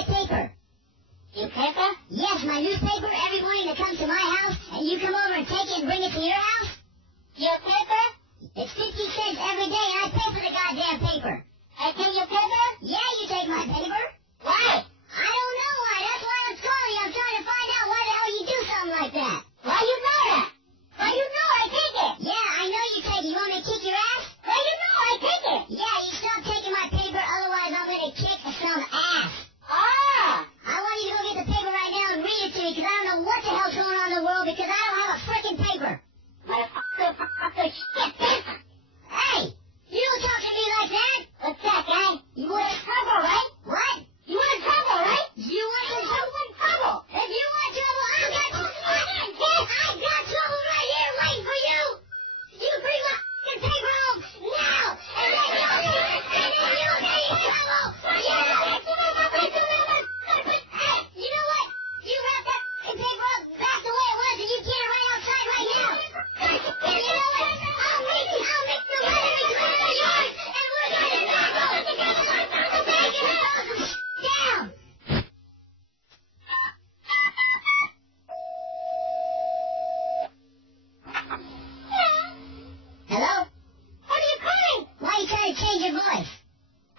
my paper. Your paper? Yes, my newspaper every morning that comes to my house, and you come over and take it and bring it to your house? Your paper? It's 50 cents every day, and I pay for the goddamn paper. I take your paper? Yeah, you take my paper. Why? I don't know why. That's why I'm calling you. I'm trying to find out why the hell you do something like that. Why you know that? Why you know I take it? Yeah, I know you take it. You want me to kick your ass? Why you know I take it? Yeah, you stop taking my paper, otherwise I'm going to kick some ass. Ah! I want you to go get the paper right now and read it to me, because I don't know what the hell's going on in the world, because I don't have a frickin' paper. Motherfucker, shit, paper. Hey, you don't talk to me like that. What's that, guy? You want trouble, right? What? You want trouble, right? You want some trouble? Trouble. If you want trouble, I got trouble. I got trouble right here waiting for you. You bring my f***ing paper home now, and then you'll get in trouble. Yeah. Hey, you know what? You wrap that f***ing paper up back the way it was, and you get it right outside right now. And you know what? I'll mix the letter between yours, and we're gonna tackle taking those down. Hello? What are you calling? Why are you trying to change your voice?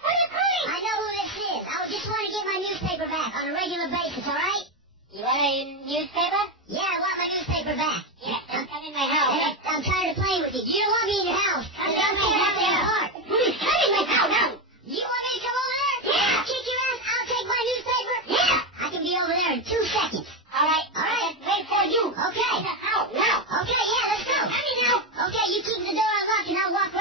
What are you calling? I know who this is. I just want to get my newspaper back on a regular basis, all right? You want a newspaper? Yeah, I want my newspaper back. Yeah, don't come in my house. Hey, I'm tired of playing with you. You don't want me in your house. I'm That not makes in me your heart. Who's coming in my house now? You want me to come over there? Yeah. I'll kick your ass. I'll take my newspaper. Yeah. I can be over there in 2 seconds. All right. All right. Let's wait for you. Okay. Now. Okay, yeah, let's go. Let me know. Okay, you keep the door unlocked and I'll walk right